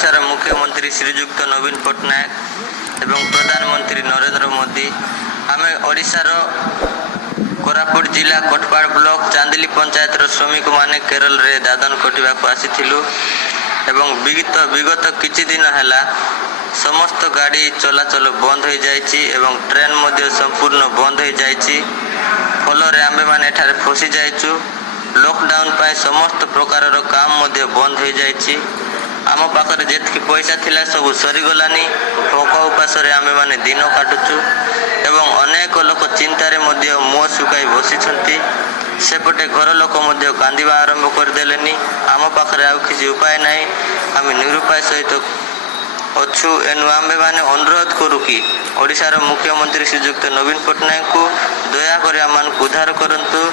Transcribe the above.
ओडिशार मुख्यमंत्री श्रीजुक्त नवीन पट्टनायक एवं प्रधानमंत्री नरेंद्र मोदी आम ओडिशार कोरापुट जिला कोटपाड़ ब्लॉक चांदिली पंचायतर श्रमिक माने केरल रे दादन कटिबा को आसीथिलु एवं विगत किछि दिन हैला समस्त गाड़ी चलाचल बंद हो जाइछि एवं ट्रेन मध्य संपूर्ण बंद हो जाइछि। फल रे आमे माने एठारे फसी जाइछु। लॉकडाउन पाए समस्त प्रकार काम मध्य बंद हो जाइछि। आम पाखरे जेतकी पैसा थिला सब सरीगलानी। भोक उपास आमे माने दिन काटुछु एवं अनेक लोक चिंतार मध्य मुह सुखाई बसिछंती। सेपटे घर लोक मध्य कांदिबा आरंभ करदेलेनी। आम पाखरे आउ किछि उपाय नाही। आमे निरुपाय सहित अच्छु एनु आमे माने अनुरोध करू कि ओडिशार मुख्यमंत्री श्रीजुक्त नवीन पट्टनायक को दया कर आम उद्धार करंतु।